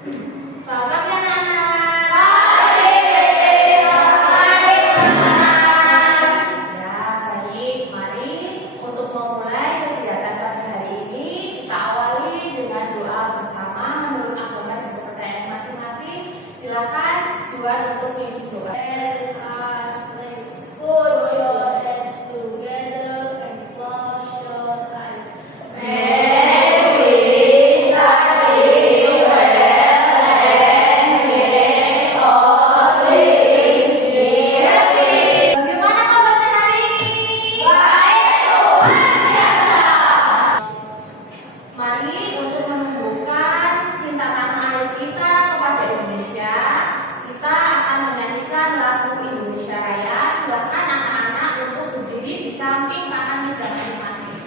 Selamat pagi anak-anak. Ya, baik. Mari untuk memulai kegiatan pada hari ini kita awali dengan doa bersama menurut agama dan kepercayaan masing-masing. Silakan Juan untuk memimpin doa. Let us pray. Put your hands together and close your eyes. Bagaimana kabarnya hari ini? Mari untuk menumbuhkan cinta tanah air kita kepada Indonesia, kita akan menyanyikan lagu Indonesia Raya. Silakan anak-anak untuk berdiri di samping kanan meja masing-masing.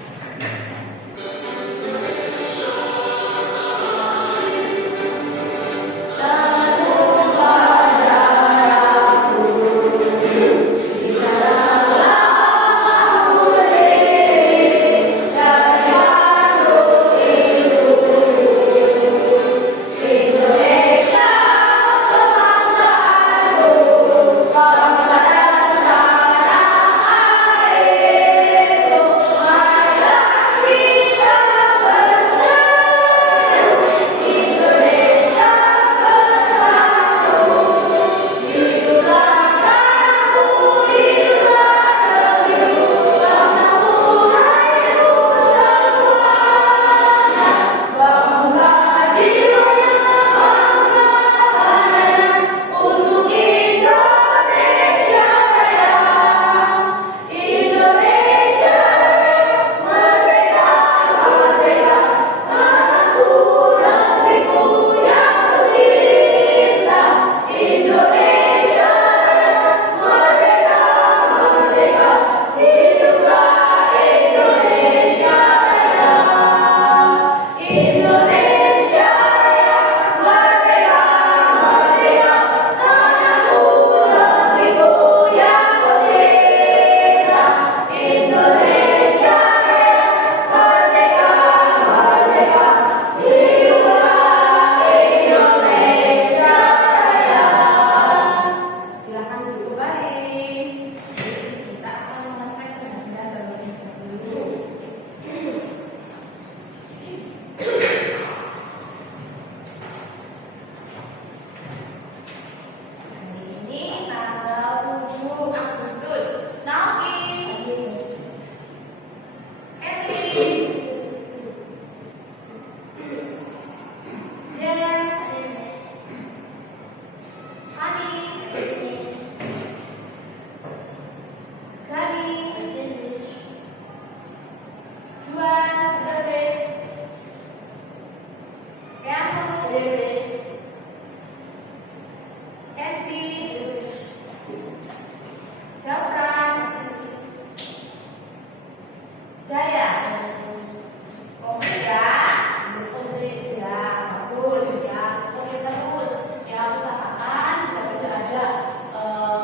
Silakan duduk kembali. Kita akan mengecek kebersihan berbagai dulu. Hari ini tanggal 7 Agustus. Naomi, Kevin, James, Hani, Gani, Juan, Keanu, Kenzi, Jafran, Jaya, komplit ya? Komplit ya, bagus ya. Seperti terus ya, usahakan jika tidak ada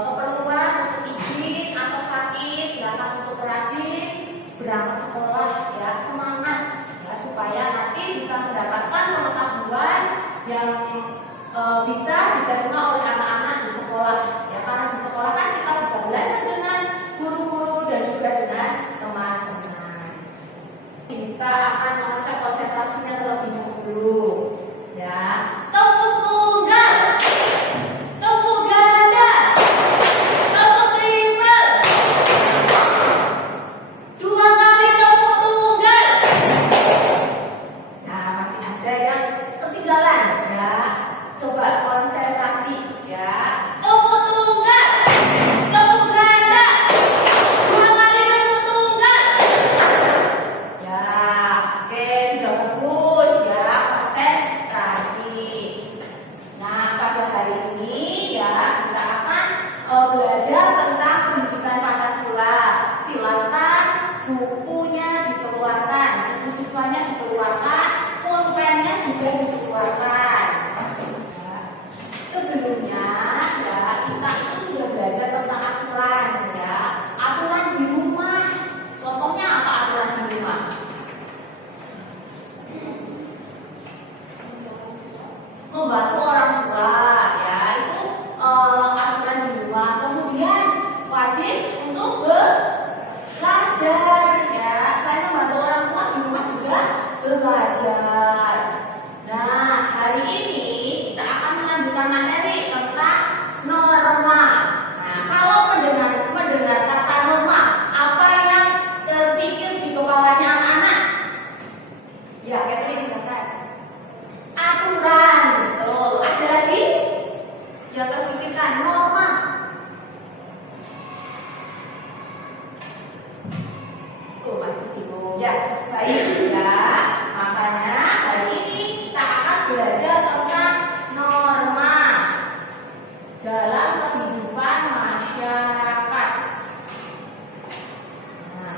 keperluan untuk izin atau sakit, silakan untuk rajin berangkat sekolah ya, semangat ya, supaya nanti bisa mendapatkan pengetahuan yang bisa diterima oleh anak-anak di sekolah ya, karena di sekolah kan kita bisa belajar dengan guru-guru dan juga dengan teman-teman. Kita akan mengecek konsentrasinya terlebih dahulu ya. Tepuk tunggal, tepuk ganda, tepuk triple, 2 kali tepuk tunggal. Nah, masih ada yang ketinggalan ya. Coba konsentrasi ya. Tepuk tunggal, tepuk ganda, membantu orang tua, ya itu aturan di rumah. Kemudian wajib untuk belajar, ya selain membantu orang tua di rumah juga belajar. Nah, hari ini kita akan melanjutkan materi tentang norma. Nah, kalau mendengar kata norma, apa yang terpikir di kepalanya anak-anak? Ya, Catherine silakan. Aturan, betul. Ada lagi yang terpikirkan norma. Tuh masih bingung ya. Baik ya. Makanya hari ini kita akan belajar tentang norma dalam kehidupan masyarakat. Nah,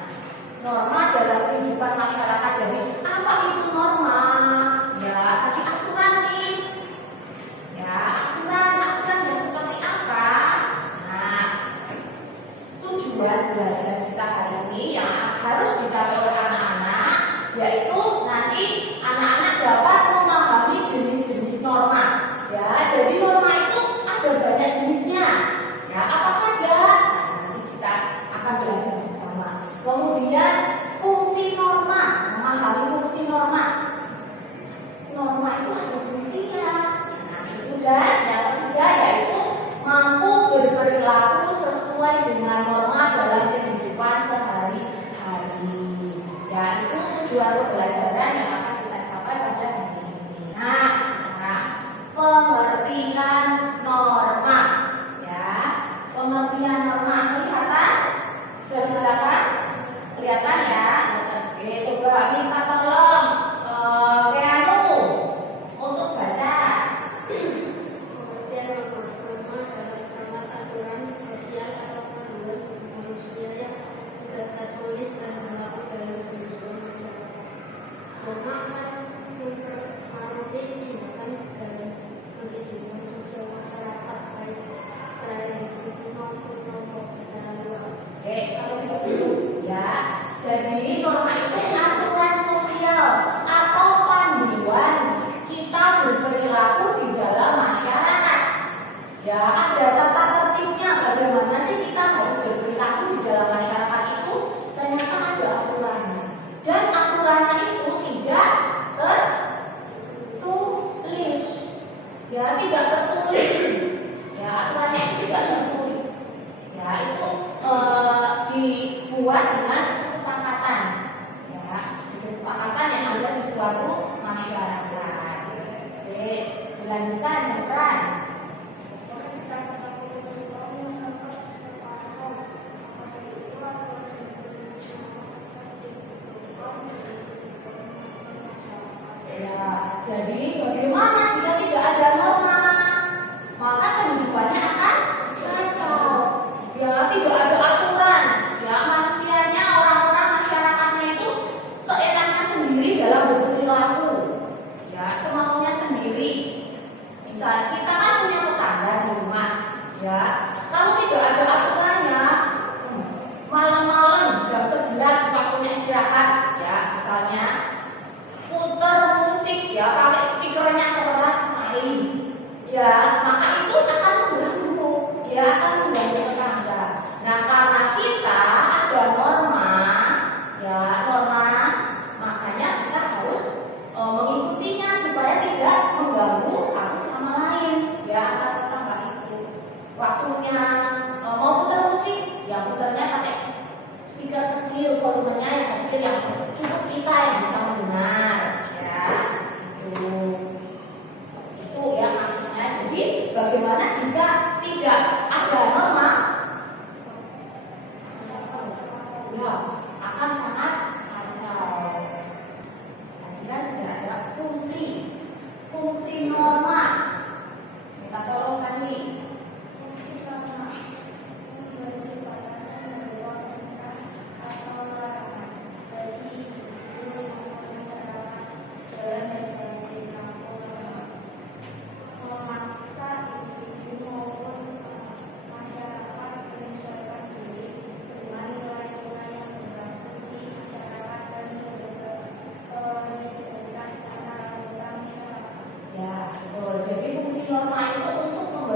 norma dalam kehidupan masyarakat. Jadi apa itu norma? Ya, tadi aturan nih. Ya, aturan yang seperti apa? Nah, tujuan belajar kita hari ini yang harus dicapai oleh anak-anak, yaitu nanti anak-anak dapat memahami jenis-jenis norma. Ya, jadi norma itu ada banyak jenisnya. Ya, apa saja? Nanti kita akan belajar bersama. Kemudian fungsi norma, memahami fungsi norma. Norma itu ada fungsinya. Nah, itu dan yang ketiga yaitu mampu berperilaku sesuai dengan norma dalam kehidupan sehari-hari. Ya, itu tujuan pembelajaran yang akan kita capai pada hari ini. Nah, sekarang pengertian norma. Ya, pengertian norma kelihatan? Sudah kelihatan? Kelihatan ya? Oke, coba minta tolong Keanu untuk baca. Pengertian norma adalah format aturan sosial atau panduan manusia yang tidak tertulis dan berlaku dalam kehidupan masyarakat. Norma akan mempengaruhi tindakan dalam kehidupan sosial masyarakat baik secara individu maupun kelompok secara luas. Oke, sampai situ dulu ya. Jadi norma itu aturan sosial atau panduan kita berperilaku di dalam masyarakat. Ya, ada tata tertibnya bagaimana sih kita harus berperilaku di dalam masyarakat itu. Ternyata ada aturannya. Dan aturannya itu tidak tertulis. Ya, tidak tertulis. Ya, aturannya itu tidak tertulis. Ya, itu dibuat dengan kesepakatan. Ya, kesepakatan yang ada di suatu masyarakat. Oke, dilanjutkan Jepran. Ya, jadi bagaimana jika tidak ada norma? Maka kehidupannya akan kacau. Ya, tidak ada aturan. Ya, manusianya, orang-orang masyarakatnya itu seenaknya sendiri dalam berperilaku. Ya, semaunya sendiri. Misal kita kan punya tetangga di rumah. Ya, kalau tidak ada aturannya, malam-malam jam 11 waktunya istirahat. Ya, misalnya putar musik ya pakai speakernya keras sekali. Ya, maka itu akan mengganggu. Ya, akan mengganggu tetangga. Nah, karena kita ada norma, ya norma, makanya kita harus mengikutinya supaya tidak mengganggu satu sama lain. Ya, antar tetangga itu. Waktunya mau putar musik, ya putarnya pakai speaker kecil, volumenya yang kecil yang cukup kita yang bisa mendengar. Ya, itu ya maksudnya. Jadi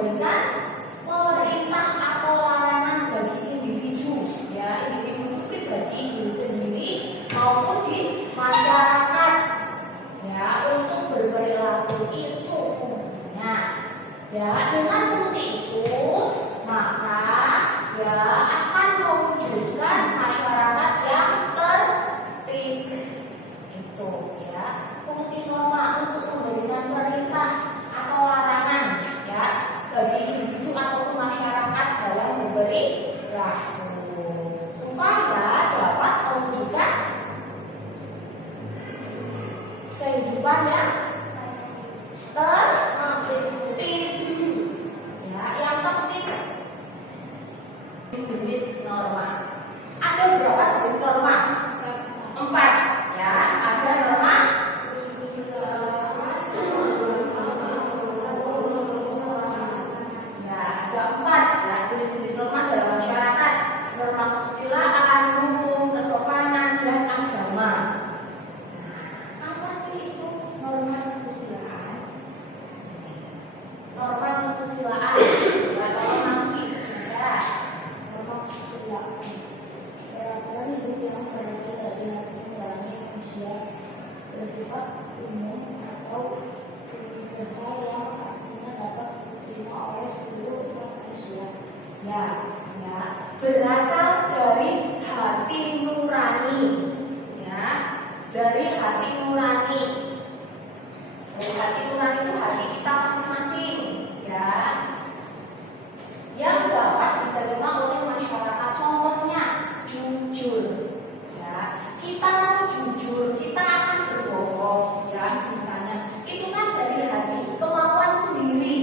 memberikan perintah atau larangan bagi individu, ya, individu itu pribadi diri sendiri maupun di masyarakat, ya, untuk berperilaku. Itu fungsinya, ya. Dengan fungsi itu maka ya akan mewujudkan masyarakat yang tertib. Itu, ya, fungsi norma untuk memberikan perintah atau larangan, ya, bagi individu ataupun masyarakat dalam berperilaku supaya dapat mewujudkan kehidupan yang tertib, ya, yang tertib. Jenis norma. Ada berapa jenis norma? 4, ya. Ada norma ya, ada 4, ya, jenis-jenis norma dalam masyarakat. Norma kesusilaan, hukum, kesopanan, dan agama. Apa sih itu norma kesusilaan? Norma kesusilaan, ya, kalau nanti bicara norma kesusilaan, Peraturan hidup yang pada tidak mengurangi usia bersifat umum atau universal yang artinya dapat diterima oleh seluruh umat manusia. ya, ya, berasal dari hati nurani, ya, dari hati nurani. Dari hati nurani itu hati kita masing-masing, ya, yang dapat diterima oleh masyarakat. Contohnya jujur, ya, kita mau jujur, kita akan berbohong, ya, misalnya itu kan dari hati, kemauan sendiri.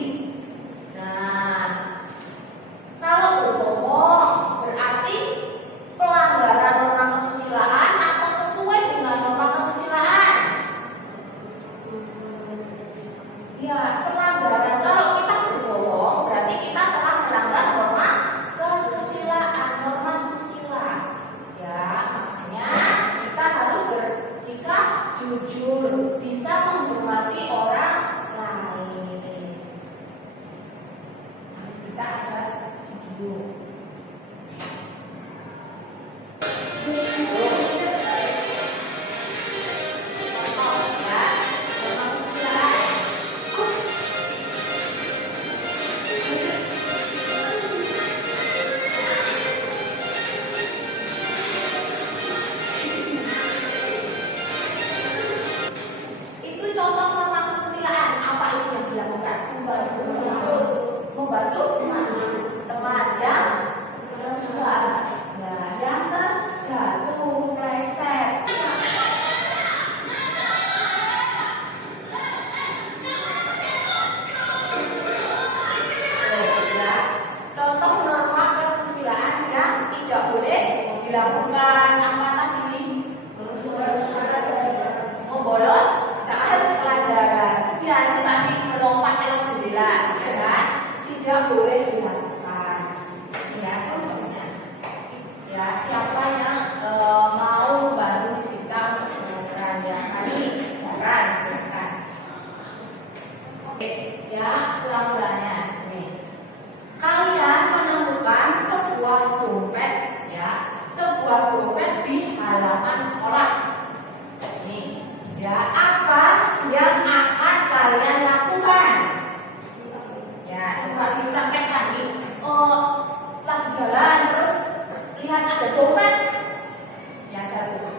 Nah, kalau berbohong berarti pelanggaran norma kesusilaan atau sesuai dengan norma kesusilaan? Ya, pelanggaran. Kalau kita berbohong berarti kita telah melanggar norma kesusilaan, norma susila. Ya, makanya kita harus bersikap jujur, bisa menghormati orang lain. Harus kita ada jujur. Itu contoh norma kesusilaan. Apa itu yang dilakukan? Membantu teman yang susah, nah, yang terjatuh, pleset. Ya, contoh norma kesusilaan yang tidak boleh dilakukan apa tadi? Membolos saat pelajaran. Ya, itu tadi melompat lewat jendela, ya kan? Tidak boleh dilakukan. Ya, contohnya. Ya, siapa yang mau membantu kita untuk pelajaran ya, tadi jalan, silakan. Oke, ya, ulang-ulangnya. Nih. Kalian menemukan sebuah dompet, ya, sebuah dompet di halaman sekolah. Nih, ya, apa yang akan kalian lakukan? Ya, coba dipraktekkan nih. Lagi jalan terus lihat ada dompet yang jatuh.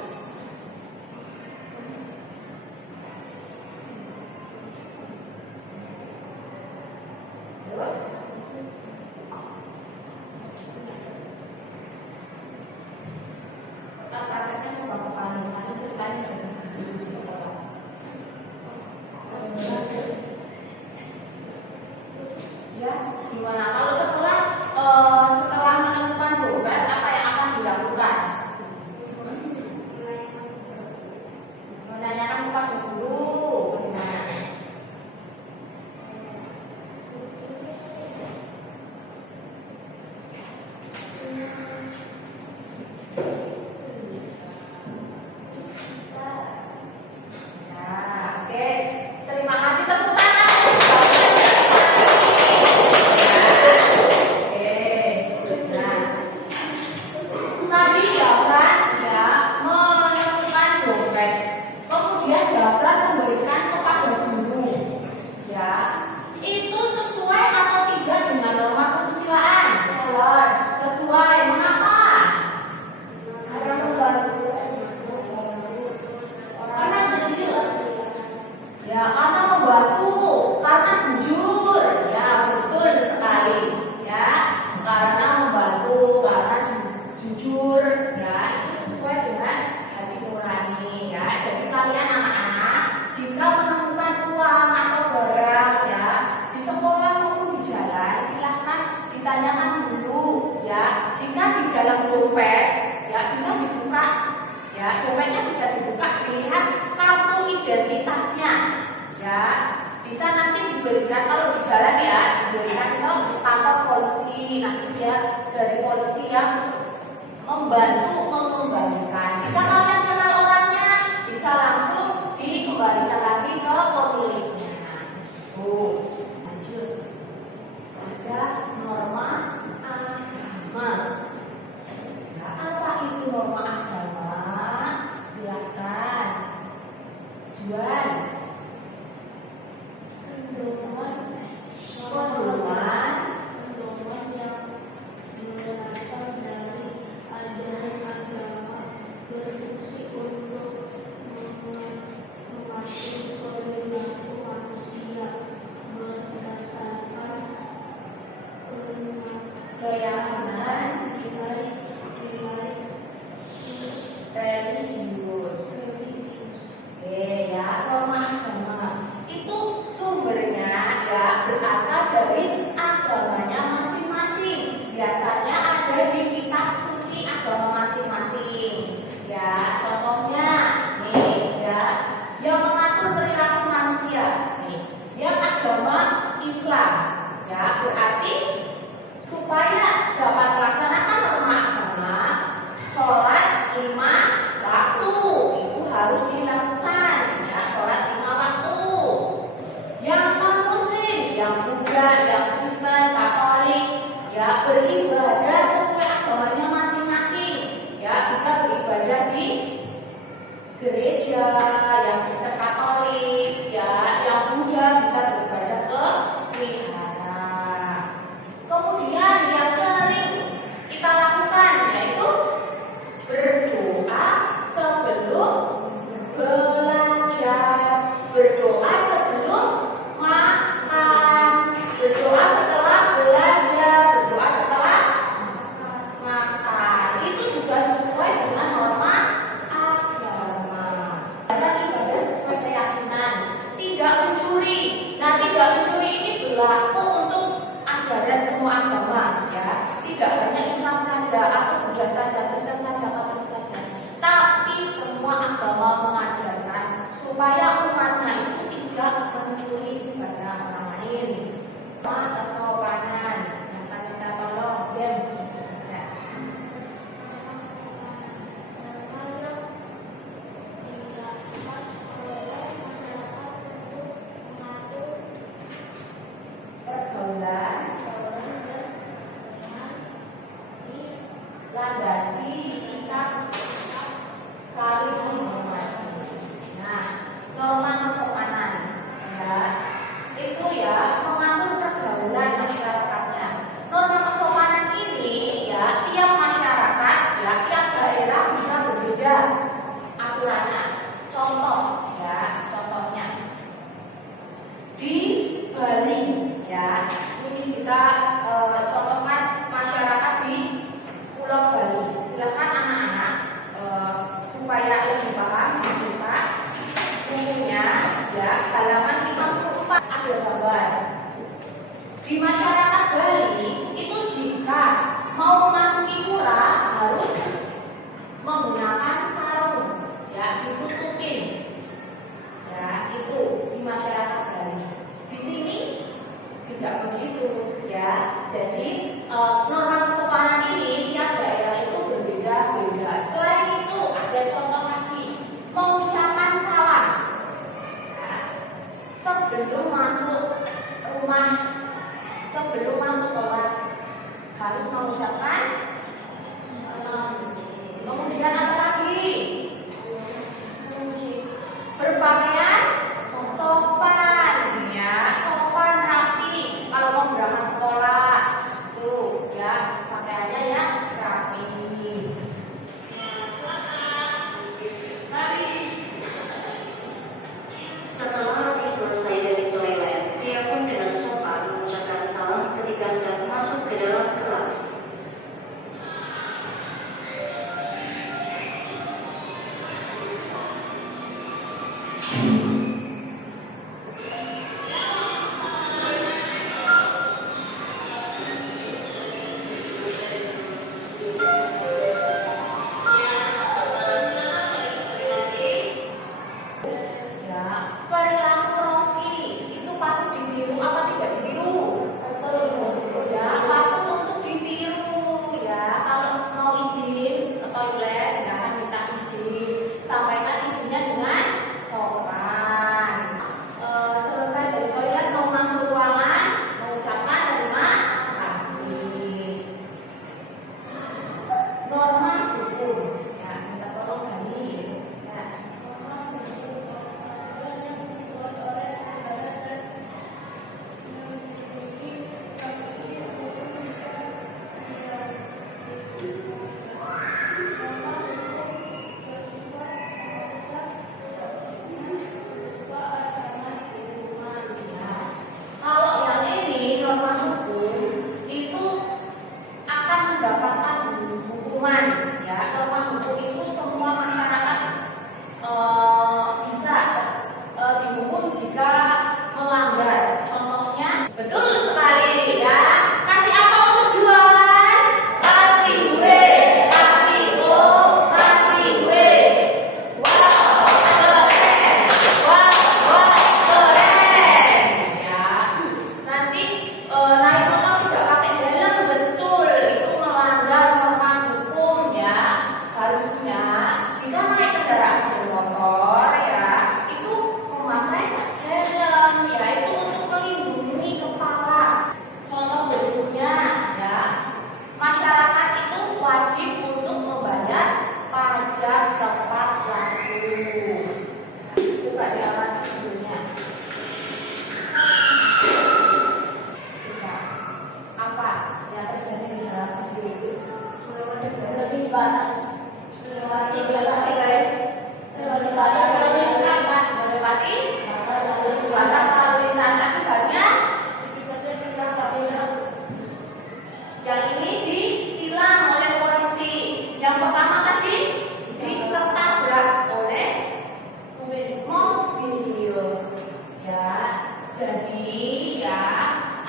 Terus prakteknya coba kembali, nanti ceritanya di sekolah. Ya, gimana? Kalau setelah menemukan dompet, apa yang akan dilakukan? Menanyakan kepada guru, bagaimana? dalam dompet ya bisa dibuka, ya dompetnya bisa dibuka, dilihat kartu identitasnya, ya bisa nanti diberikan kalau di jalan ya diberikan ke kantor polisi, nanti dia dari polisi yang membantu mengembalikan. Jika kalian kenal orangnya bisa langsung dikembalikan lagi ke pemiliknya. Lanjut. Ada norma agama. Nah, apa itu norma agama? Silakan. Juan. Pedoman yang berasal dari ajaran agama berfungsi untuk mengatur perilaku manusia berdasarkan keyakinan nilai religius. Oke ya, norma agama itu sumbernya ya berasal dari agamanya masing-masing. Biasanya ada di kitab suci agama masing-masing. Ya, contohnya nih ya, yang mengatur perilaku manusia nih, yang agama Islam. Ya, berarti supaya dapat melaksanakan norma agama, sholat 5 waktu itu harus dilakukan. Ya, sholat 5 waktu. Yang non muslim, yang Buddha, yang Kristen, Katolik, ya beribadah sesuai agamanya masing-masing. Ya, bisa beribadah di gereja, yang Kristen Katolik, ya yang Buddha bisa beribadah ke wihara. Kemudian yang sering kita lakukan yaitu berdoa sebelum belajar, berdoa sebelum makan, berdoa setelah belajar, berdoa setelah makan. Itu juga sesuai dengan norma agama. Dan ibadah sesuai keyakinan, tidak mencuri. Nah, tidak mencuri ini berlaku untuk ajaran semua agama, ya. Tidak hanya Islam saja, atau Buddha saja, Kristen saja, Katolik saja. Tapi semua agama mengajarkan supaya umatnya itu tidak mencuri pada orang lain. Kesopanan. Silakan kita tolong James baca. Pergaulan landasi sikap saling menghormati. Nah, norma kesopanan ya itu ya mengatur pergaulan masyarakatnya. Norma kesopanan ini ya tiap masyarakat ya tiap daerah bisa berbeda aturannya. Contoh ya, contohnya di Bali ya, ini kita contohkan masyarakat di Pulau Bali. Silakan anak-anak supaya lebih paham dibuka bukunya ya, halaman 54 ada gambar. Di masyarakat Bali itu jika mau memasuki pura harus menggunakan sarung ya, ditutupin. Ya, itu di masyarakat Bali. Di sini tidak begitu ya. Jadi norma kesopanan ini tiap daerah itu berbeda-beda. Selain itu ada contoh lagi, mengucapkan salam ya, sebelum masuk rumah, sebelum masuk kelas harus mengucapkan salam. Kemudian apa lagi? Berpakaian sopan ya, sopan rapi. Kalau mau berangkat sekolah tuh ya pakaiannya yang rapi. Setelah Raffi selesai dari toilet, dia pun dengan sopan mengucapkan salam ketika hendak masuk ke dalam kelas.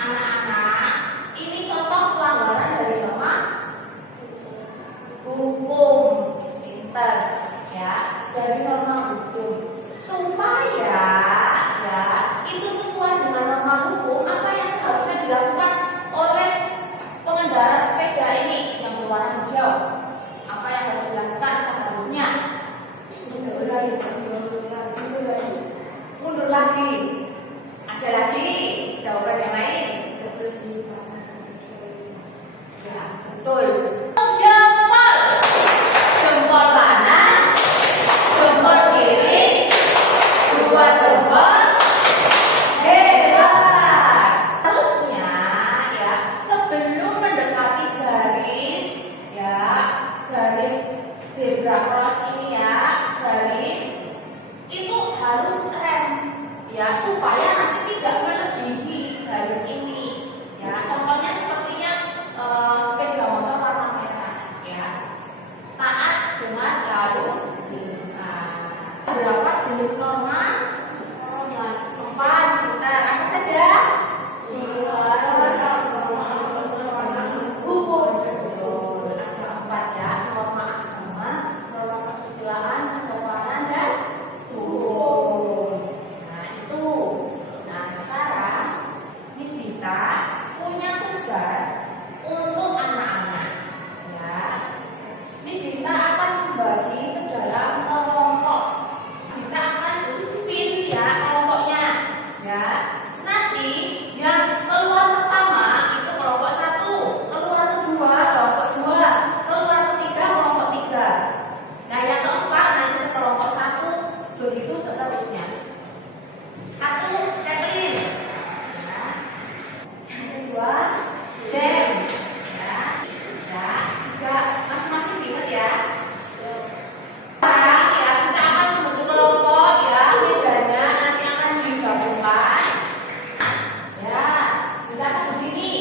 anak-anak, ini contoh pelanggaran dari norma hukum. Pinter ya, dari norma hukum. Supaya ya itu sesuai dengan norma hukum, apa yang seharusnya dilakukan oleh pengendara sepeda ini yang berwarna hijau. Apa yang harus dilakukan seharusnya? Mundur lagi. Ada lagi jawaban yang lain? Ya, betul. Jempol. Jempol kanan, jempol kiri, dua jempol. Hebat. Harusnya ya sebelum mendekati garis ya, garis zebra cross ini ya, garis itu harus rem ya, supaya nanti tidak melebihi garis ini ya. Contohnya sepertinya sepeda motor warna merah ya, taat dengan lalu lintas. Berapa jenis norma? 4. Kita apa saja? Hukum. Betul. Ada 4 ya, norma agama, norma kesusilaan, kesopanan, dan hukum. Nah itu. Nah sekarang Miss Dita punya tugas untuk anak-anak ya. Miss Dita akan membagi ke dalam kelompok. Dita akan spin ya kelompoknya ya. Nanti yang keluar pertama itu kelompok 1, keluar kedua kelompok 2, keluar ketiga kelompok 3. Nah yang keempat nanti ke kelompok 1, begitu seterusnya. 1, Catherine ya. Yang kedua Jem ya. Ya, 3, masing-masing diingat ya. Sekarang ya kita akan membentuk kelompok ya, mejanya nanti akan digabungkan. Ya, kita akan begini.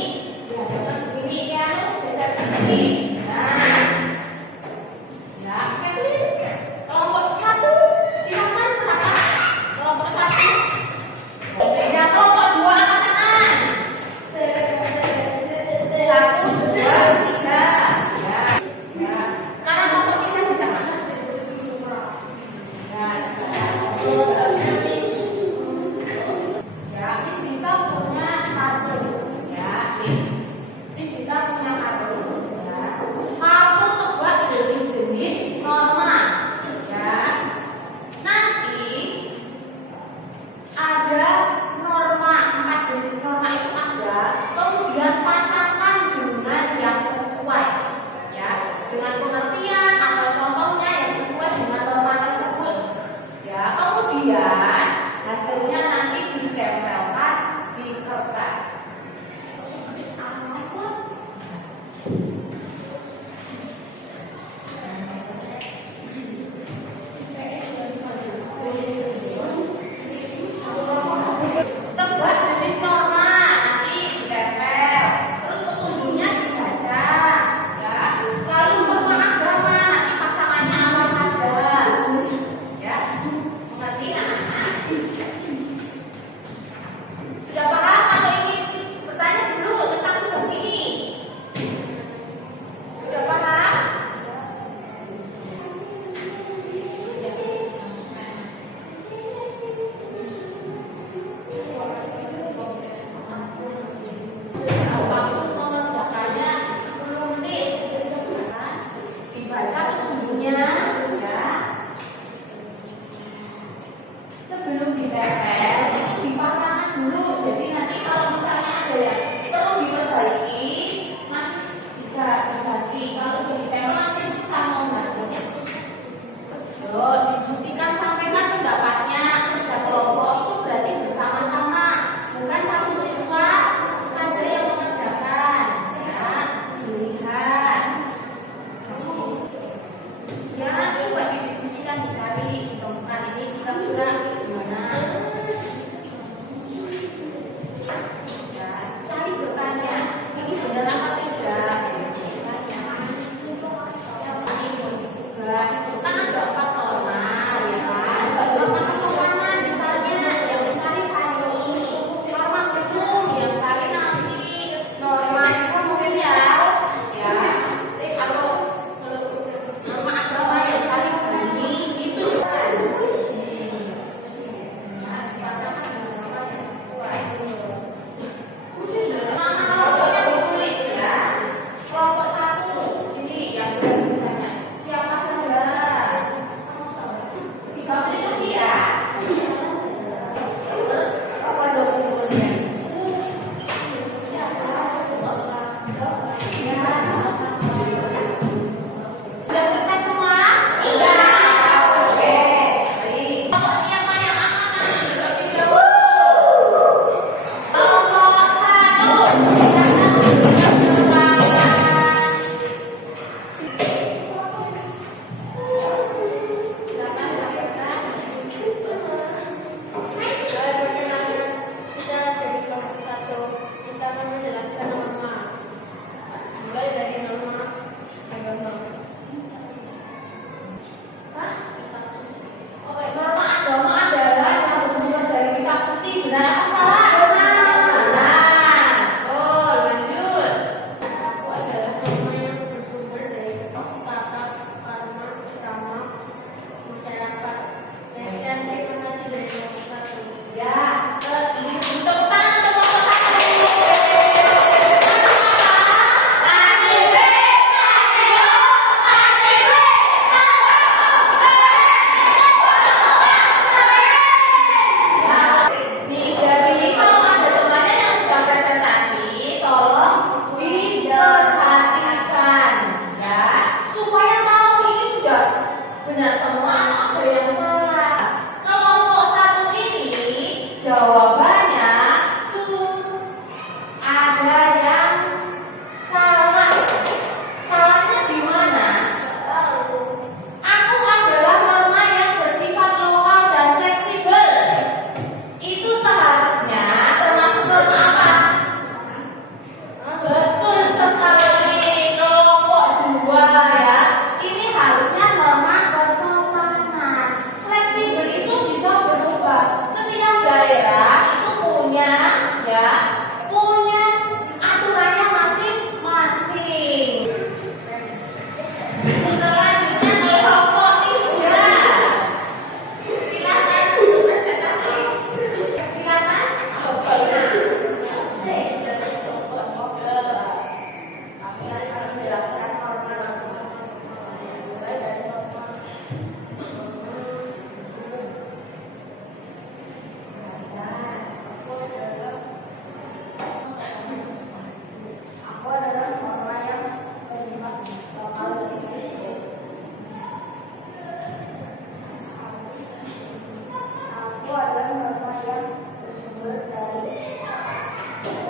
Dihadapkan begini ya, geser begini. Nah, ya, Catherine. Kelompok 1, silakan silakan. Kelompok 1. Ya, kelompok 2 anak-anak. 1, 2, 3. Ya. Ya. Sekarang kelompok 3 kita masuk. Ya, ya, Miss Dita punya kartu ya, Miss Dita punya kartu ya. Kartu tebak jenis-jenis norma ya. Nanti ada norma, 4 jenis norma itu ada, kemudian pasangkan dengan yang sesuai ya, dengan pengertian atau contohnya yang sesuai dengan norma tersebut ya. Kemudian hasilnya nanti ditempelkan di kertas.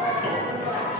bergerak.